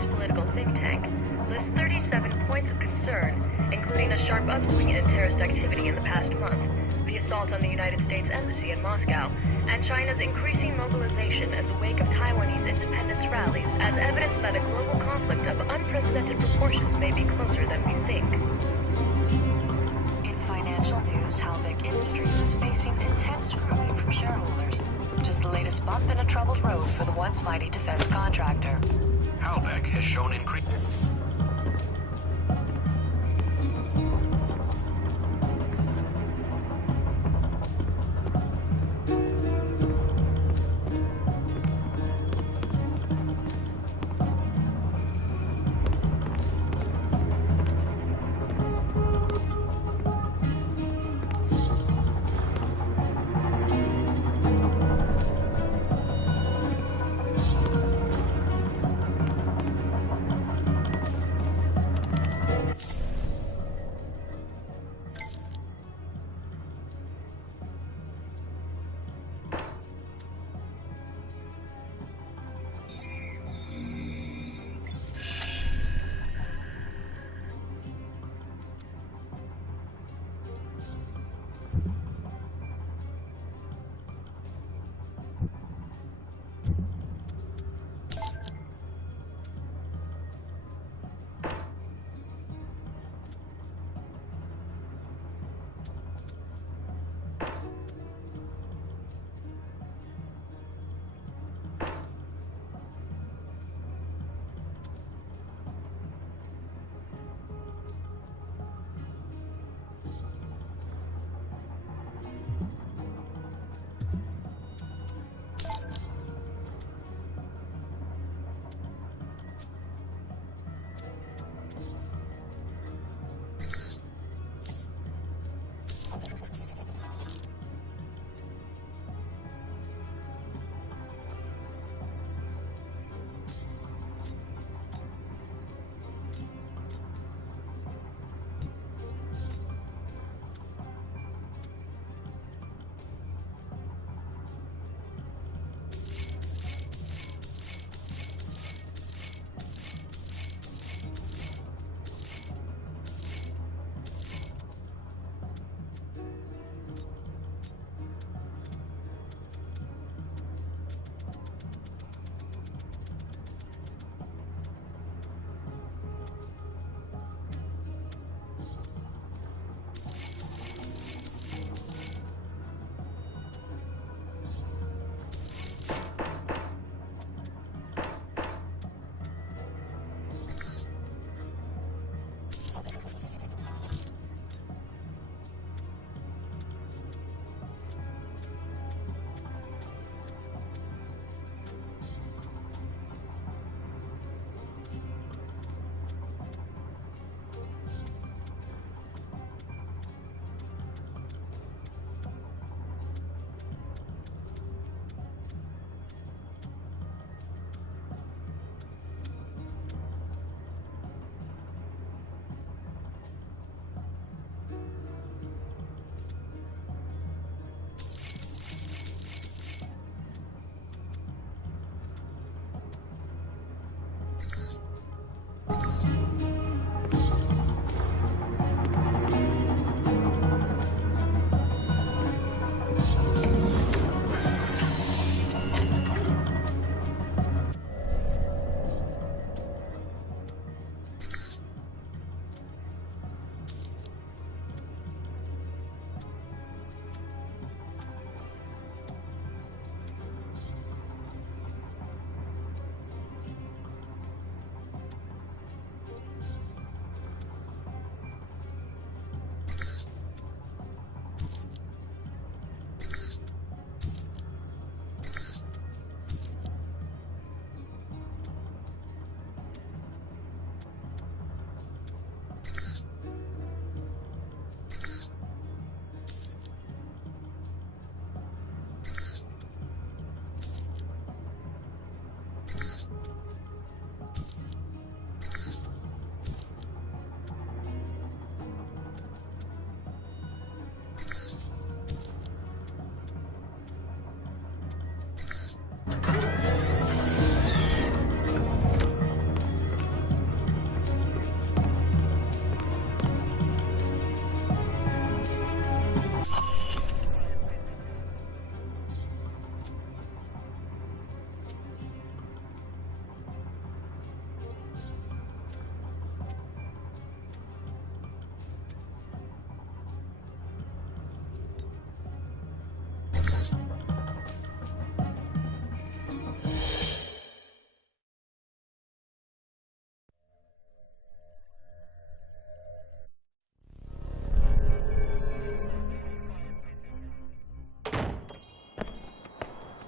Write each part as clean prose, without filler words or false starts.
Space political think tank, lists 37 points of concern, including a sharp upswing in terrorist activity in the past month, the assault on the United States Embassy in Moscow, and China's increasing mobilization in the wake of Taiwanese independence rallies as evidence that a global conflict of unprecedented proportions may be closer than we think. In financial news, Halbeck Industries is facing intense scrutiny from shareholders, which is the latest bump in a troubled road for the once mighty defense contractor. Halbeck has shown increased...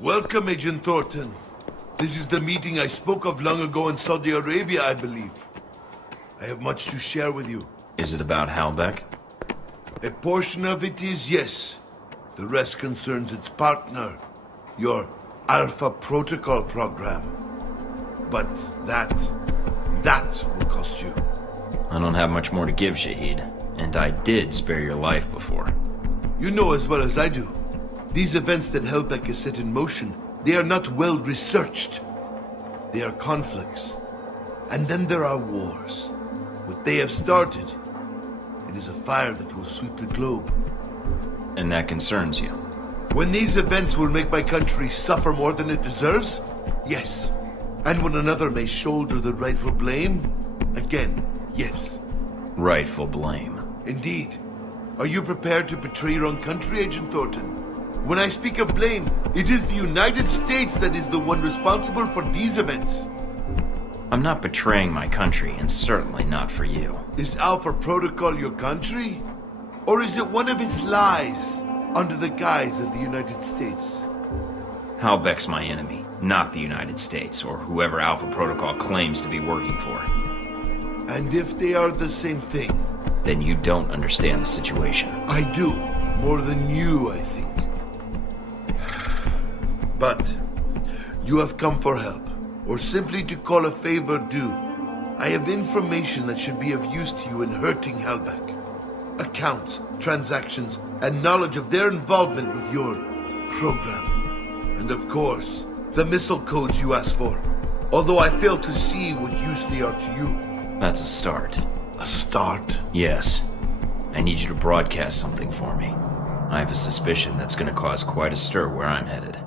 Welcome, Agent Thornton. This is the meeting I spoke of long ago in Saudi Arabia, I believe. I have much to share with you. Is it about Halbeck? A portion of it is yes. The rest concerns its partner, your Alpha Protocol program. But that will cost you. I don't have much more to give, Shahid. And I did spare your life before. You know as well as I do. These events that Halbeck has set in motion, they are not well researched. They are conflicts. And then there are wars. What they have started, it is a fire that will sweep the globe. And that concerns you? When these events will make my country suffer more than it deserves? Yes. And when another may shoulder the rightful blame? Again, yes. Rightful blame. Indeed. Are you prepared to betray your own country, Agent Thornton? When I speak of blame, it is the United States that is the one responsible for these events. I'm not betraying my country, and certainly not for you. Is Alpha Protocol your country? Or is it one of its lies under the guise of the United States? Halbeck's my enemy, not the United States, or whoever Alpha Protocol claims to be working for. And if they are the same thing? Then you don't understand the situation. I do. More than you, I think. But you have come for help, or simply to call a favor due. I have information that should be of use to you in hurting Halbeck. Accounts, transactions, and knowledge of their involvement with your program. And of course, the missile codes you asked for. Although I fail to see what use they are to you. That's a start. A start? Yes. I need you to broadcast something for me. I have a suspicion that's going to cause quite a stir where I'm headed.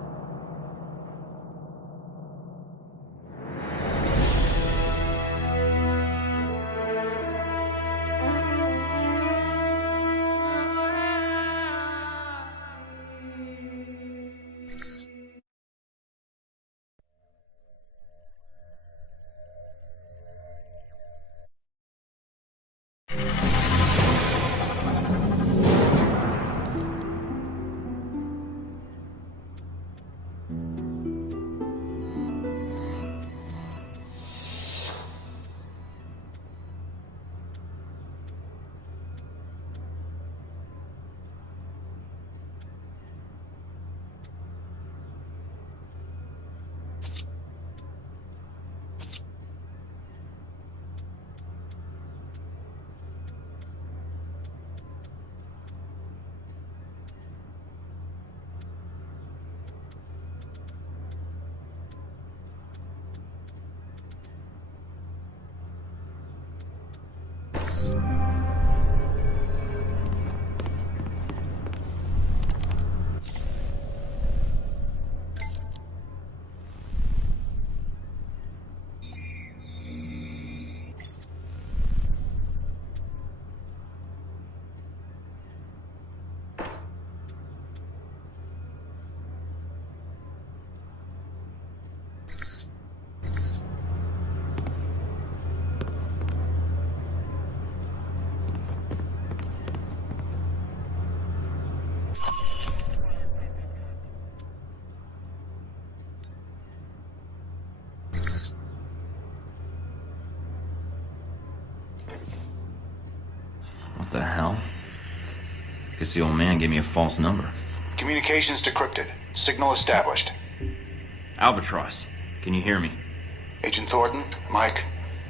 What the hell? Guess the old man gave me a false number. Communications decrypted. Signal established. Albatross, can you hear me? Agent Thornton, Mike,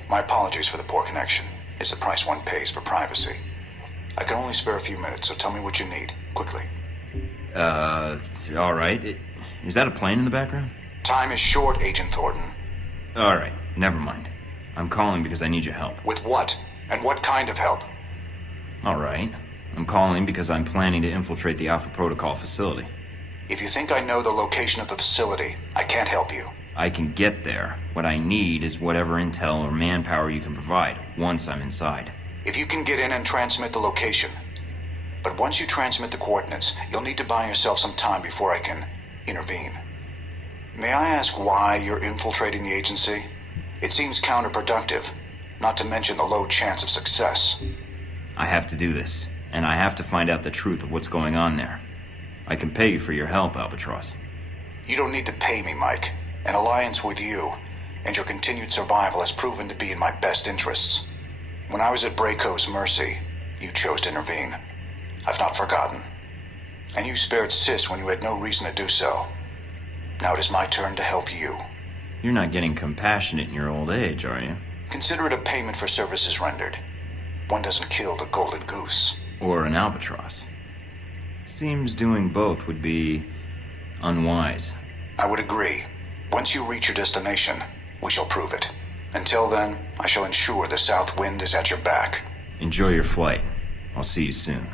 my apologies for the poor connection. It's the price one pays for privacy. I can only spare a few minutes, so tell me what you need, quickly. Alright. Is that a plane in the background? Time is short, Agent Thornton. Alright, never mind. I'm calling because I need your help. With what? And what kind of help? Alright. I'm calling because I'm planning to infiltrate the Alpha Protocol facility. If you think I know the location of the facility, I can't help you. I can get there. What I need is whatever intel or manpower you can provide, once I'm inside. If you can get in and transmit the location. But once you transmit the coordinates, you'll need to buy yourself some time before I can intervene. May I ask why you're infiltrating the agency? It seems counterproductive, not to mention the low chance of success. I have to do this, and I have to find out the truth of what's going on there. I can pay you for your help, Albatross. You don't need to pay me, Mike. An alliance with you and your continued survival has proven to be in my best interests. When I was at Braco's mercy, you chose to intervene. I've not forgotten. And you spared Sis when you had no reason to do so. Now it is my turn to help you. You're not getting compassionate in your old age, are you? Consider it a payment for services rendered. One doesn't kill the golden goose. Or an albatross. Seems doing both would be unwise. I would agree. Once you reach your destination, we shall prove it. Until then, I shall ensure the south wind is at your back. Enjoy your flight. I'll see you soon.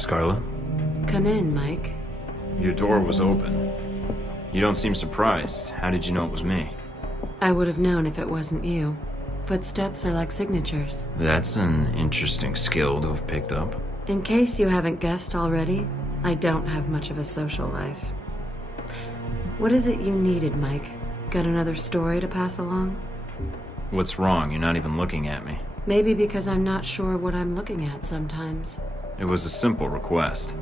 Scarlet? Come in, Mike. Your door was open. You don't seem surprised. How did you know it was me? I would have known if it wasn't you. Footsteps are like signatures. That's an interesting skill to have picked up. In case you haven't guessed already, I don't have much of a social life. What is it you needed, Mike? Got another story to pass along? What's wrong? You're not even looking at me. Maybe because I'm not sure what I'm looking at sometimes. It was a simple request.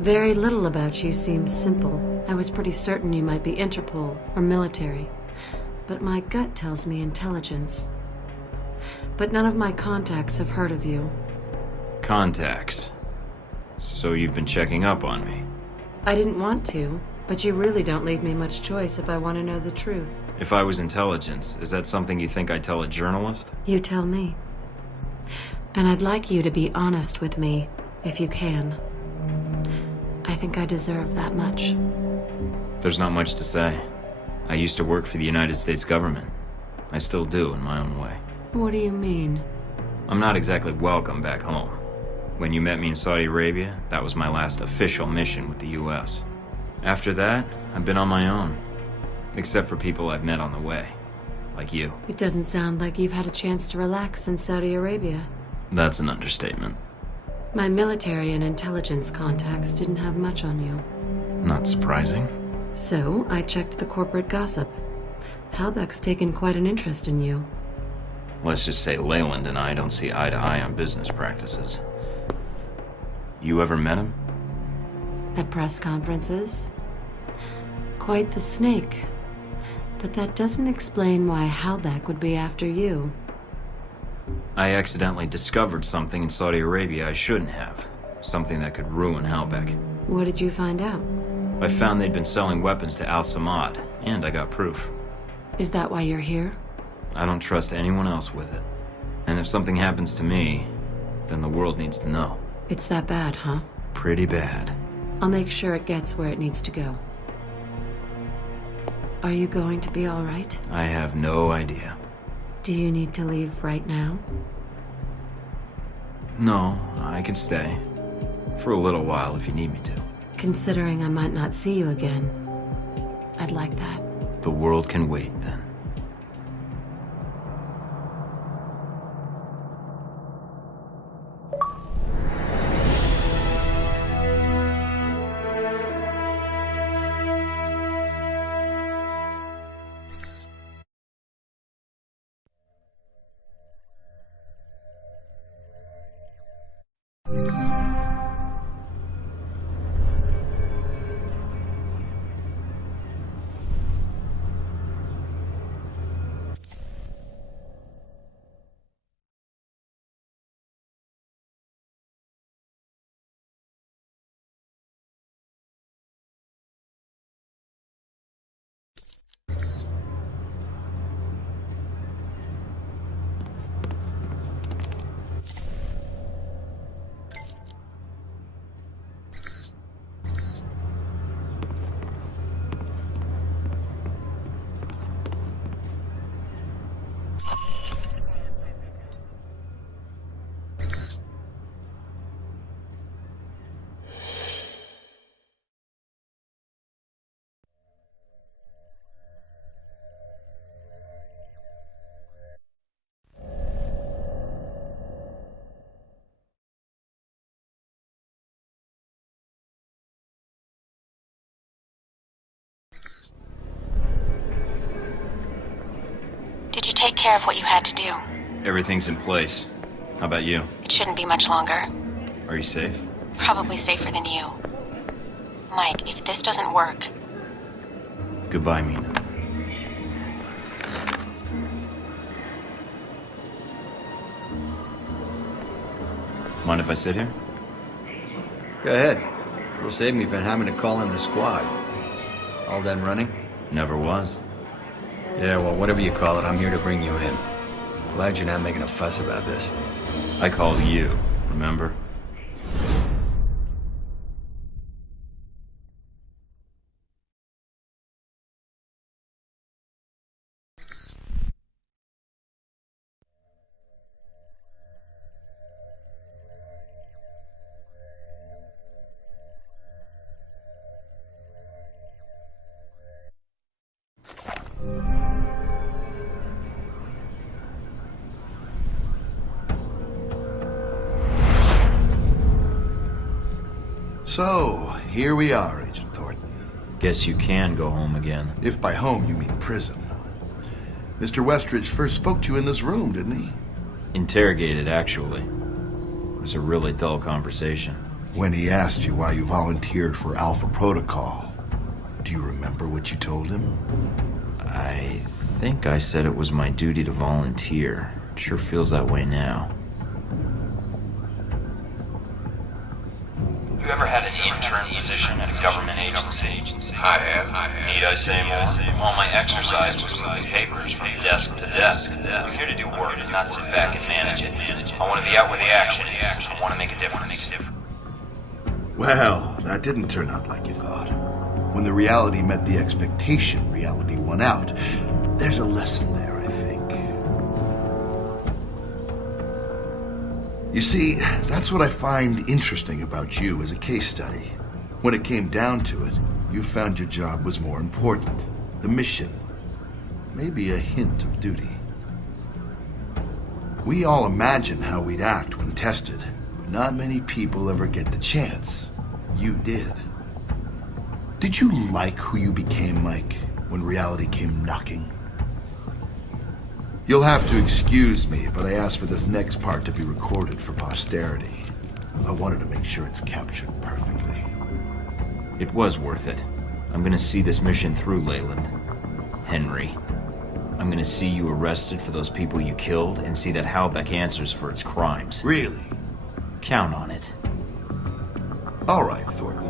Very little about you seems simple. I was pretty certain you might be Interpol or military. But my gut tells me intelligence. But none of my contacts have heard of you. Contacts. So you've been checking up on me. I didn't want to, but you really don't leave me much choice if I want to know the truth. If I was intelligence, is that something you think I'd tell a journalist? You tell me. And I'd like you to be honest with me, if you can. I think I deserve that much. There's not much to say. I used to work for the United States government. I still do, in my own way. What do you mean? I'm not exactly welcome back home. When you met me in Saudi Arabia, that was my last official mission with the US. After that, I've been on my own. Except for people I've met on the way. Like you. It doesn't sound like you've had a chance to relax in Saudi Arabia. That's an understatement. My military and intelligence contacts didn't have much on you. Not surprising. So, I checked the corporate gossip. Halbeck's taken quite an interest in you. Let's just say Leyland and I don't see eye to eye on business practices. You ever met him? At press conferences. Quite the snake. But that doesn't explain why Halbeck would be after you. I accidentally discovered something in Saudi Arabia I shouldn't have. Something that could ruin Halbeck. What did you find out? I found they'd been selling weapons to Al Samad, and I got proof. Is that why you're here? I don't trust anyone else with it. And if something happens to me, then the world needs to know. It's that bad, huh? Pretty bad. I'll make sure it gets where it needs to go. Are you going to be all right? I have no idea. Do you need to leave right now? No, I can stay. For a little while if you need me to. Considering I might not see you again, I'd like that. The world can wait, then. you take care of what you had to do? Everything's in place. How about you? It shouldn't be much longer. Are you safe? Probably safer than you. Mike, if this doesn't work... Goodbye, Mina. Mind if I sit here? Go ahead. It'll save me from having to call in the squad. All done running? Never was. Yeah, well, whatever you call it, I'm here to bring you in. Glad you're not making a fuss about this. I called you, remember? So, here we are, Agent Thornton. Guess you can go home again. If by home you mean prison. Mr. Westridge first spoke to you in this room, didn't he? Interrogated, actually. It was a really dull conversation. When he asked you why you volunteered for Alpha Protocol, do you remember what you told him? I think I said it was my duty to volunteer. It sure feels that way now. You ever had an intern position at a government agency? I have. Need I say more? All my exercise was moving papers from desk to desk. I'm here to do work, not sit back and manage it. I want to be out where the action is. I want to make a difference. Well, that didn't turn out like you thought. When the reality met the expectation, reality won out. There's a lesson there, I think. You see, that's what I find interesting about you as a case study. When it came down to it, you found your job was more important. The mission. Maybe a hint of duty. We all imagine how we'd act when tested, but not many people ever get the chance. You did. Did you like who you became, Mike, when reality came knocking? You'll have to excuse me, but I asked for this next part to be recorded for posterity. I wanted to make sure it's captured perfectly. It was worth it. I'm gonna see this mission through, Leyland. Henry. I'm gonna see you arrested for those people you killed and see that Halbeck answers for its crimes. Really? Count on it. All right, Thornton.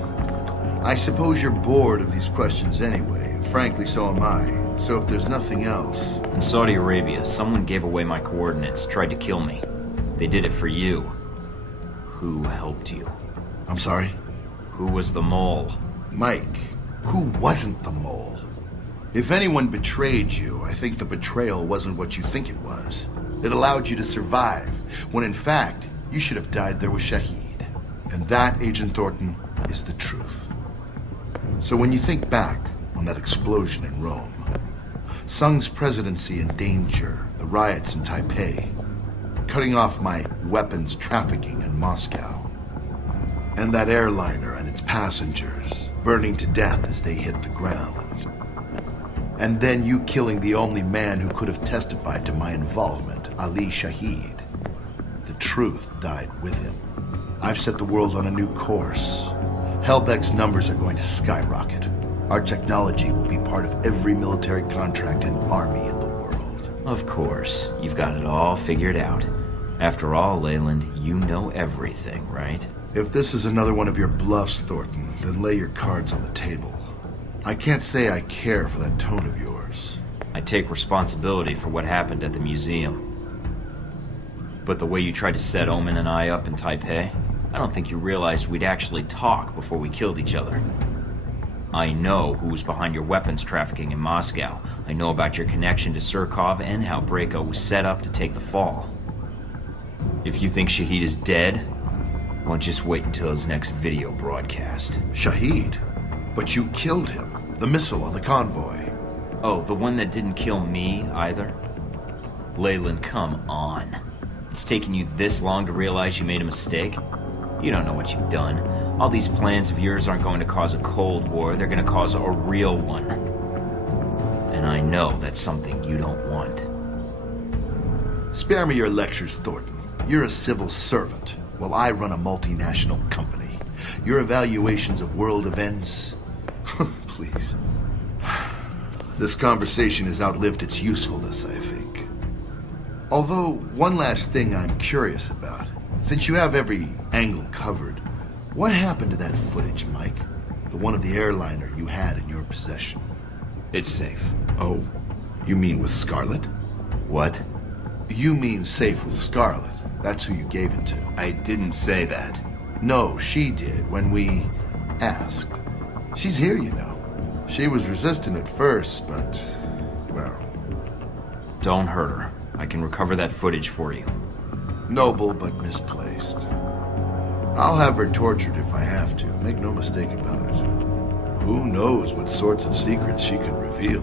I suppose you're bored of these questions anyway, and frankly, so am I. So if there's nothing else... In Saudi Arabia, someone gave away my coordinates, tried to kill me. They did it for you. Who helped you? I'm sorry? Who was the mole? Mike, who wasn't the mole? If anyone betrayed you, I think the betrayal wasn't what you think it was. It allowed you to survive, when in fact, you should have died there with Shahid. And that, Agent Thornton, is the truth. So when you think back on that explosion in Rome, Sung's presidency in danger, the riots in Taipei, cutting off my weapons trafficking in Moscow, and that airliner and its passengers burning to death as they hit the ground, and then you killing the only man who could have testified to my involvement, Ali Shahid. The truth died with him. I've set the world on a new course. Halbeck's numbers are going to skyrocket. Our technology will be part of every military contract and army in the world. Of course. You've got it all figured out. After all, Leyland, you know everything, right? If this is another one of your bluffs, Thornton, then lay your cards on the table. I can't say I care for that tone of yours. I take responsibility for what happened at the museum. But the way you tried to set Omen and I up in Taipei, I don't think you realized we'd actually talk before we killed each other. I know who's behind your weapons trafficking in Moscow. I know about your connection to Surkov and how Brayko was set up to take the fall. If you think Shahid is dead, well, just wait until his next video broadcast. Shahid? But you killed him. The missile on the convoy. Oh, the one that didn't kill me, either? Leyland, come on. It's taken you this long to realize you made a mistake? You don't know what you've done. All these plans of yours aren't going to cause a Cold War, they're going to cause a real one. And I know that's something you don't want. Spare me your lectures, Thornton. You're a civil servant, while I run a multinational company. Your evaluations of world events... Please. This conversation has outlived its usefulness, I think. Although, one last thing I'm curious about. Since you have every angle covered, what happened to that footage, Mike? The one of the airliner you had in your possession. It's safe. Oh, you mean with Scarlett? What? You mean safe with Scarlett. That's who you gave it to. I didn't say that. No, she did when we asked. She's here, you know. She was resistant at first, but, well... Don't hurt her. I can recover that footage for you. Noble, but misplaced. I'll have her tortured if I have to. Make no mistake about it. Who knows what sorts of secrets she could reveal.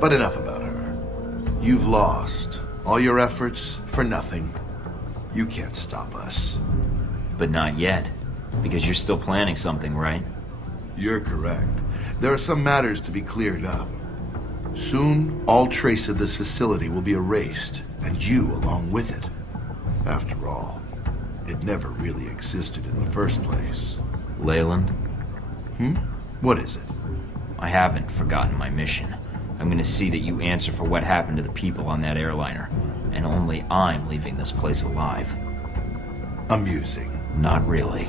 But enough about her. You've lost. All your efforts for nothing. You can't stop us. But not yet. Because you're still planning something, right? You're correct. There are some matters to be cleared up. Soon, all trace of this facility will be erased, and you along with it. After all, it never really existed in the first place. Leyland? What is it? I haven't forgotten my mission. I'm gonna see that you answer for what happened to the people on that airliner. And only I'm leaving this place alive. Amusing. Not really.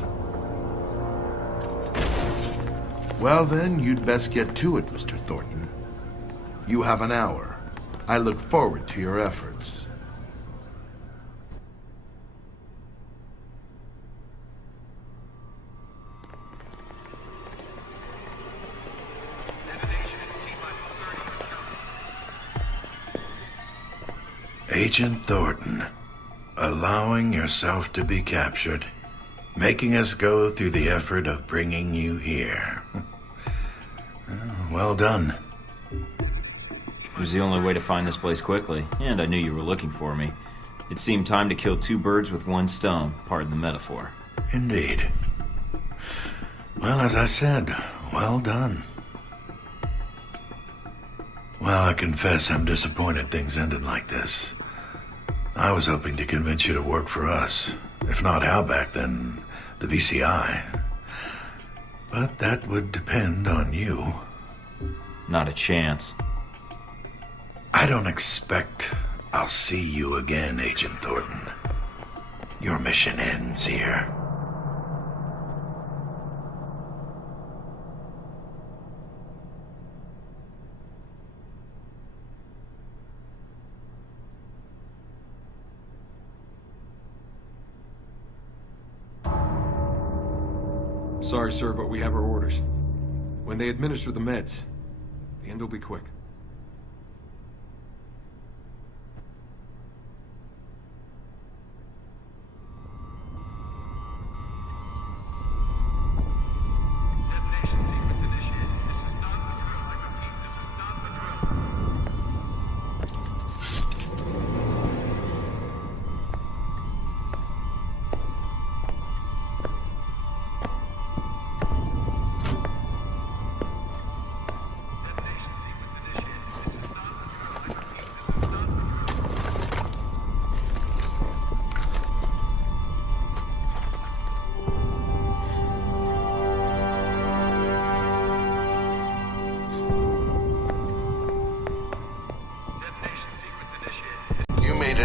Well then, you'd best get to it, Mr. Thornton. You have an hour. I look forward to your efforts. Agent Thornton, allowing yourself to be captured, making us go through the effort of bringing you here. Well done. It was the only way to find this place quickly, and I knew you were looking for me. It seemed time to kill two birds with one stone, pardon the metaphor. Indeed. Well, as I said, well done. Well, I confess I'm disappointed things ended like this. I was hoping to convince you to work for us. If not Halbeck, then the VCI. But that would depend on you. Not a chance. I don't expect I'll see you again, Agent Thornton. Your mission ends here. Sorry, sir, but we have our orders. When they administer the meds, the end will be quick.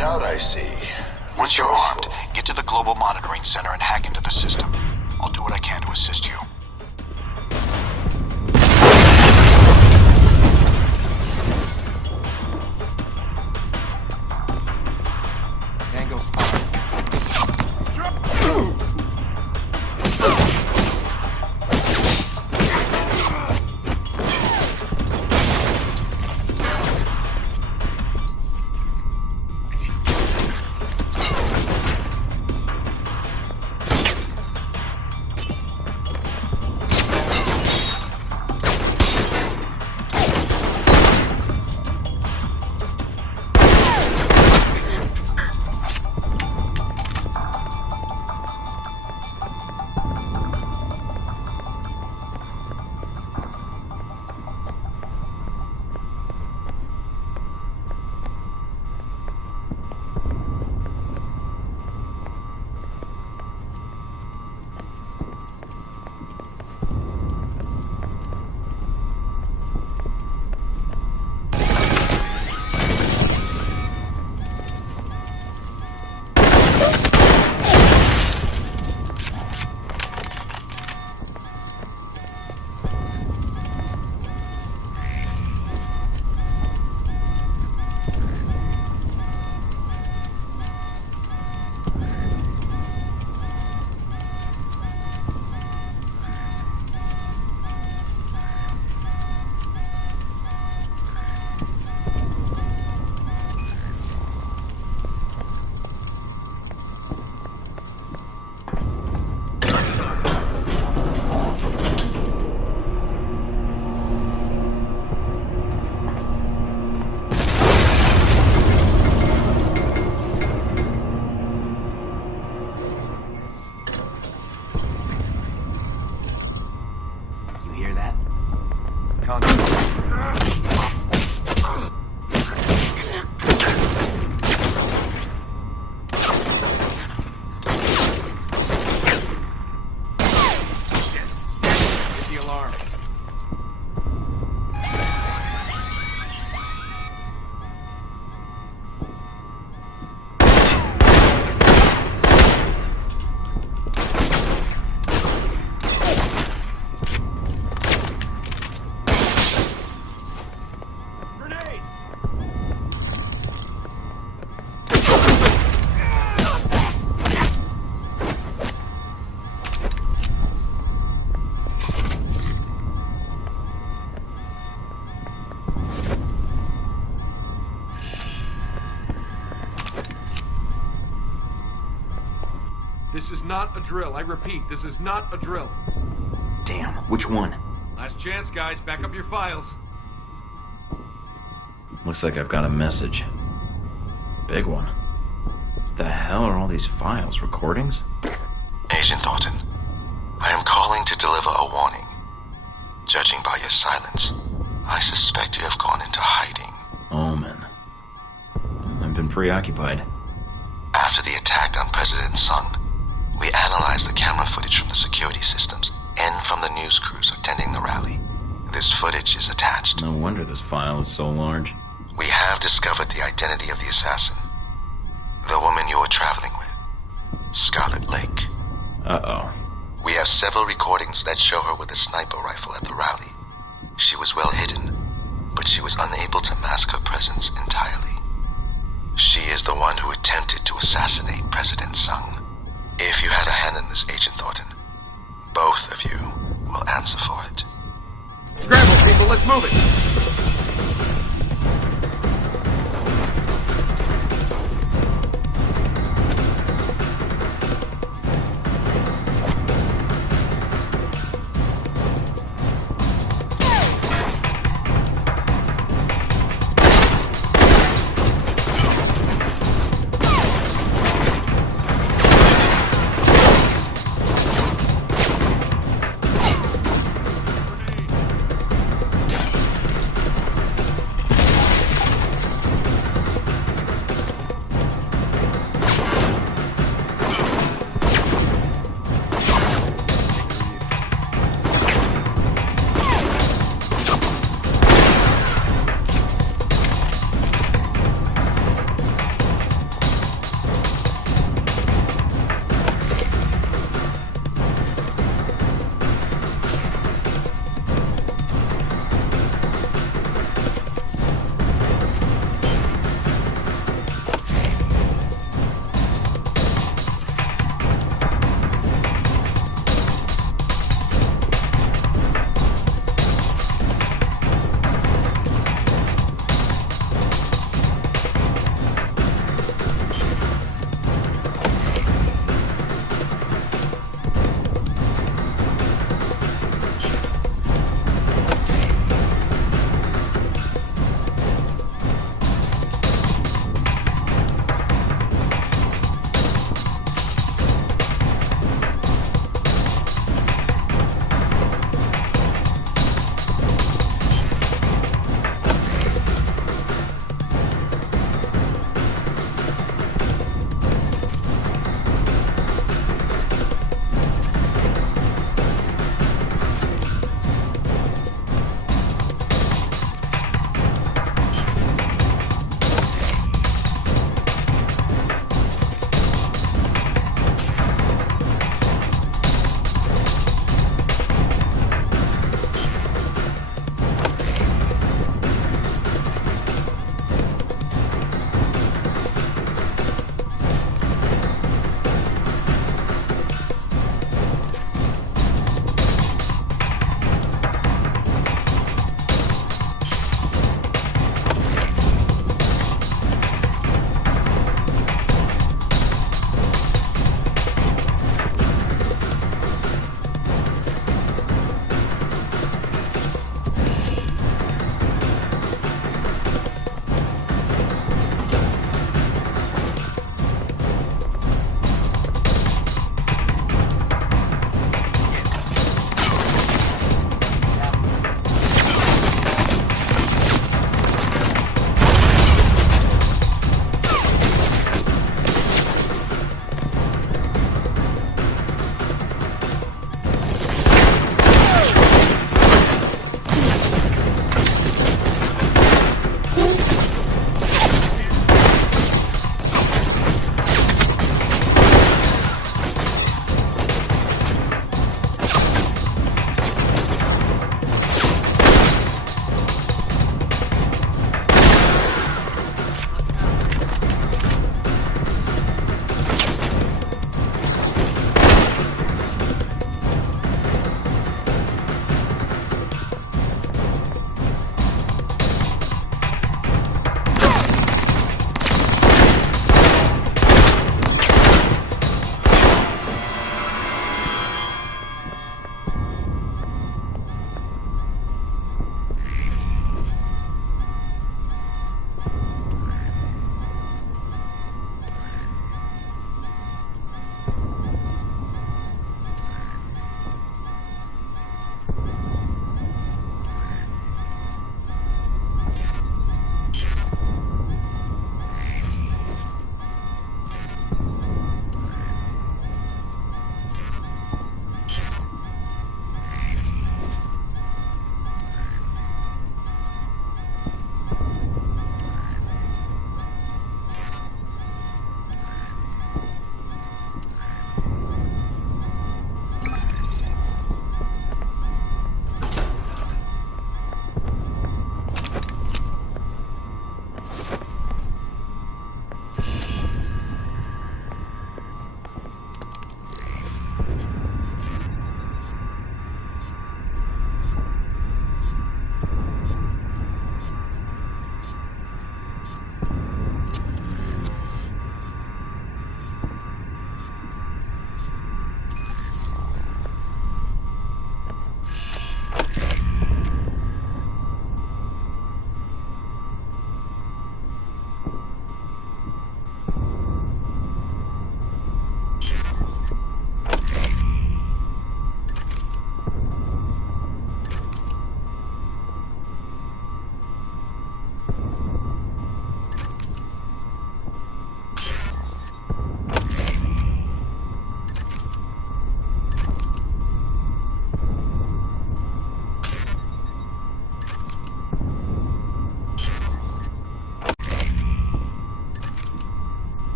Out, I see. Once you're armed, get to the Global Monitoring Center and hack into the system. I'll do what I can to assist you. Tango spotted. This is not a drill. I repeat, this is not a drill. Damn, which one? Last chance, guys. Back up your files. Looks like I've got a message. Big one. What the hell are all these files? Recordings? Agent Thornton, I am calling to deliver a warning. Judging by your silence, I suspect you have gone into hiding. Omen. I've been preoccupied. After the attack on President Sung, we analyzed the camera footage from the security systems and from the news crews attending the rally. This footage is attached. No wonder this file is so large. We have discovered the identity of the assassin. The woman you were traveling with, Scarlet Lake. Uh-oh. We have several recordings that show her with a sniper rifle at the rally. She was well hidden, but she was unable to mask her presence entirely. She is the one who attempted to assassinate President Sung. If you had a hand in this, Agent Thornton, both of you will answer for it. Scramble, people, let's move it!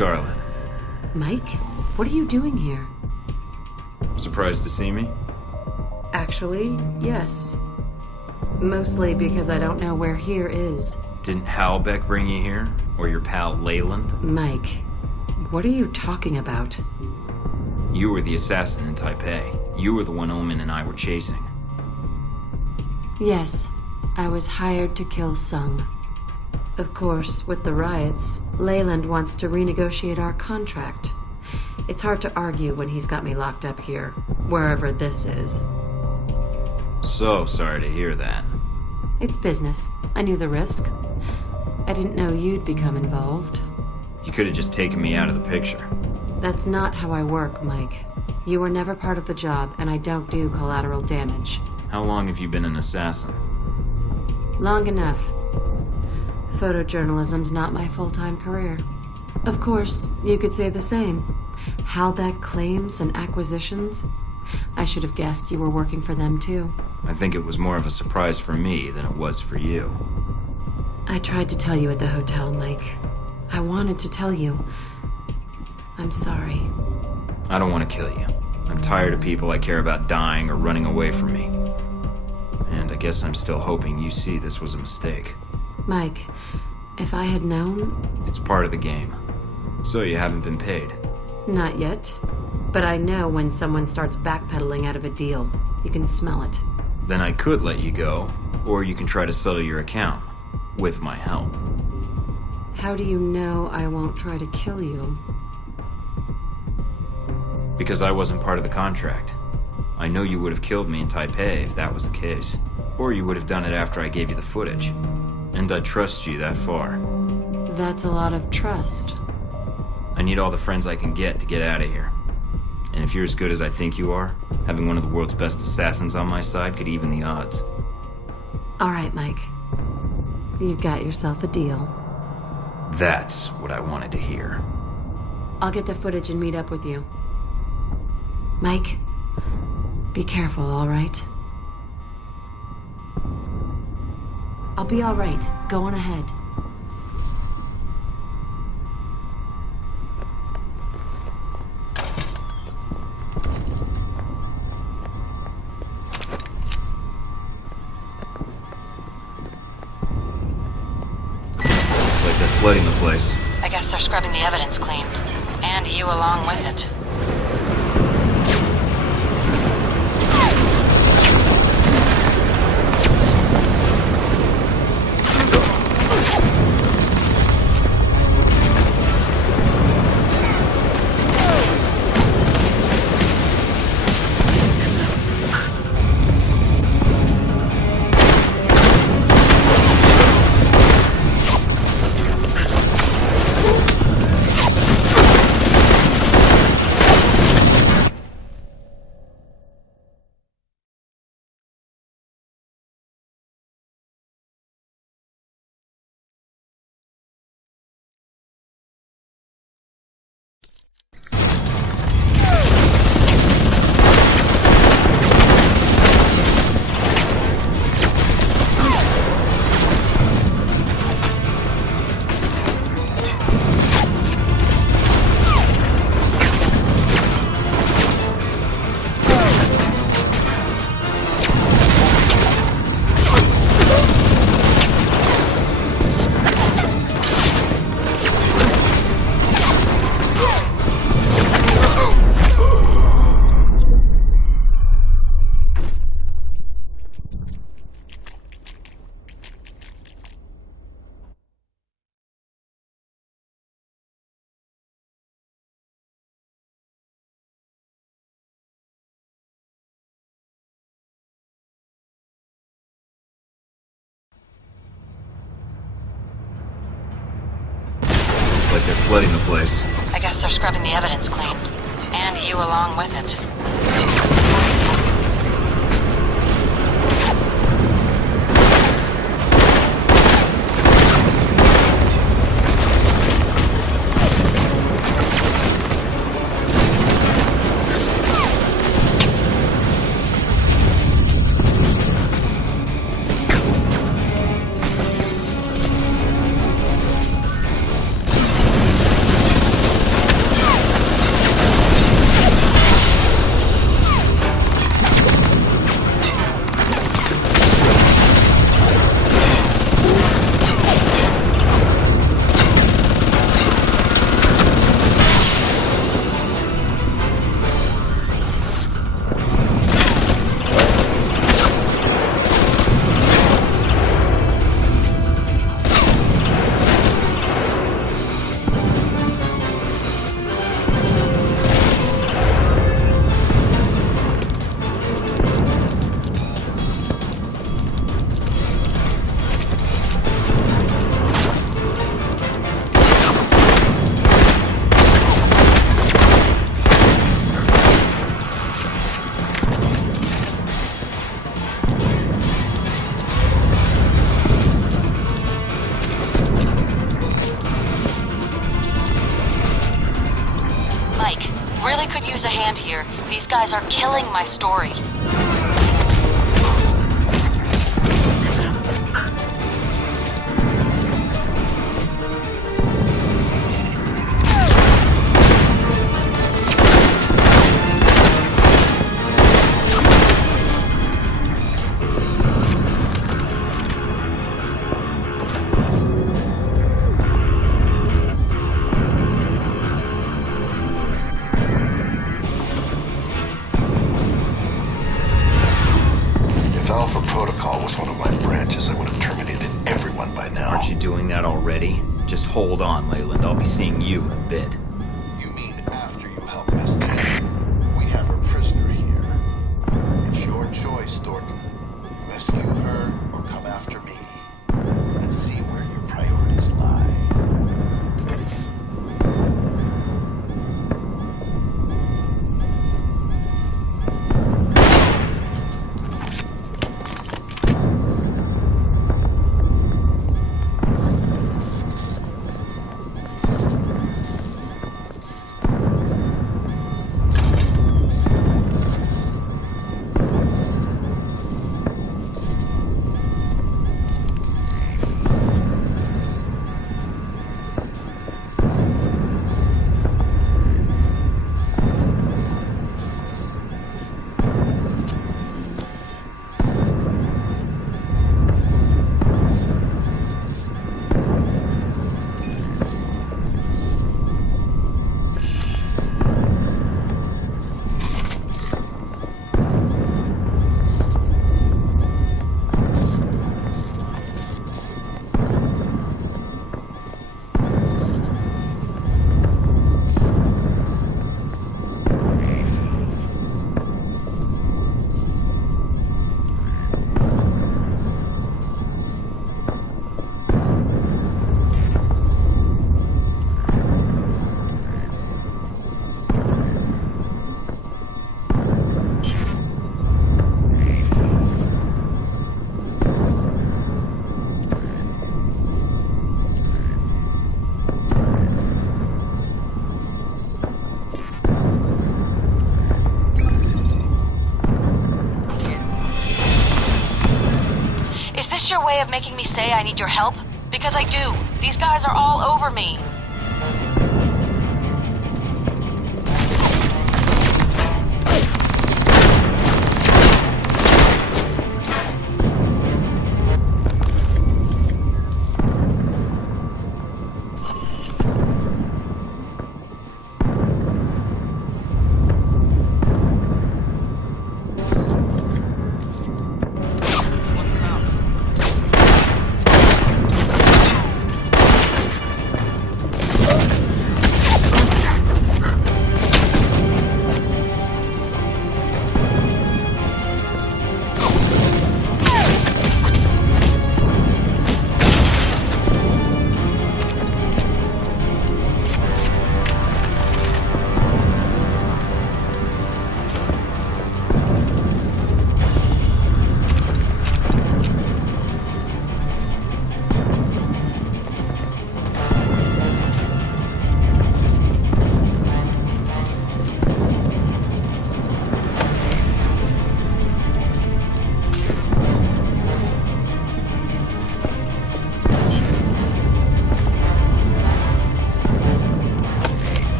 Scarlet. Mike, what are you doing here? Surprised to see me? Actually, yes. Mostly because I don't know where here is. Didn't Halbeck bring you here? Or your pal Leyland? Mike, what are you talking about? You were the assassin in Taipei. You were the one Omen and I were chasing. Yes, I was hired to kill Sung. Of course, with the riots, Leyland wants to renegotiate our contract. It's hard to argue when he's got me locked up here, wherever this is. So sorry to hear that. It's business. I knew the risk. I didn't know you'd become involved. You could have just taken me out of the picture. That's not how I work, Mike. You were never part of the job, and I don't do collateral damage. How long have you been an assassin? Long enough. Photojournalism's not my full-time career. Of course, you could say the same. Halbeck claims and acquisitions. I should have guessed you were working for them too. I think it was more of a surprise for me than it was for you. I tried to tell you at the hotel, Mike. I wanted to tell you. I'm sorry. I don't want to kill you. I'm tired of people I care about dying or running away from me. And I guess I'm still hoping you see this was a mistake. Mike, if I had known... It's part of the game. So you haven't been paid? Not yet. But I know when someone starts backpedaling out of a deal. You can smell it. Then I could let you go, or you can try to settle your account. With my help. How do you know I won't try to kill you? Because I wasn't part of the contract. I know you would have killed me in Taipei if that was the case. Or you would have done it after I gave you the footage. And I trust you that far. That's a lot of trust. I need all the friends I can get to get out of here. And if you're as good as I think you are, having one of the world's best assassins on my side could even the odds. All right, Mike. You've got yourself a deal. That's what I wanted to hear. I'll get the footage and meet up with you. Mike, be careful, all right? I'll be all right. Go on ahead. Looks like they're flooding the place. I guess they're scrubbing the evidence clean. And you along with it. Looks like they're flooding the place. I guess they're scrubbing the evidence clean. And you along with it. use a hand here. These guys are killing my story. Aren't you doing that already? Just hold on, Leyland. I'll be seeing you in a bit. You mean after you help Miss Tay? We have a prisoner here. It's your choice, Thornton. Rescue her or come after me. And see where your priorities lie. Your way of making me say I need your help? Because I do. These guys are all over me.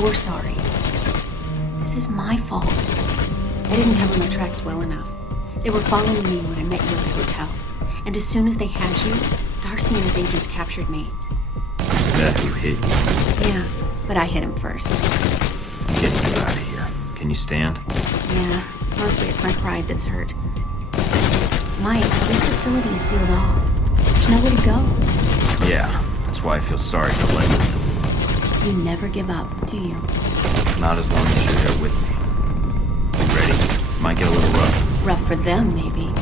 you're sorry. This is my fault. I didn't cover my tracks well enough. They were following me when I met you at the hotel. And as soon as they had you, Darcy and his agents captured me. Is that who hit you? Yeah, but I hit him first. Get you out of here. Can you stand? Yeah, mostly it's my pride that's hurt. Mike, this facility is sealed off. There's nowhere to go. Yeah, that's why I feel sorry for letting you. You never give up, do you? Not as long as you're here with me. You ready? Might get a little rough. Rough for them, maybe.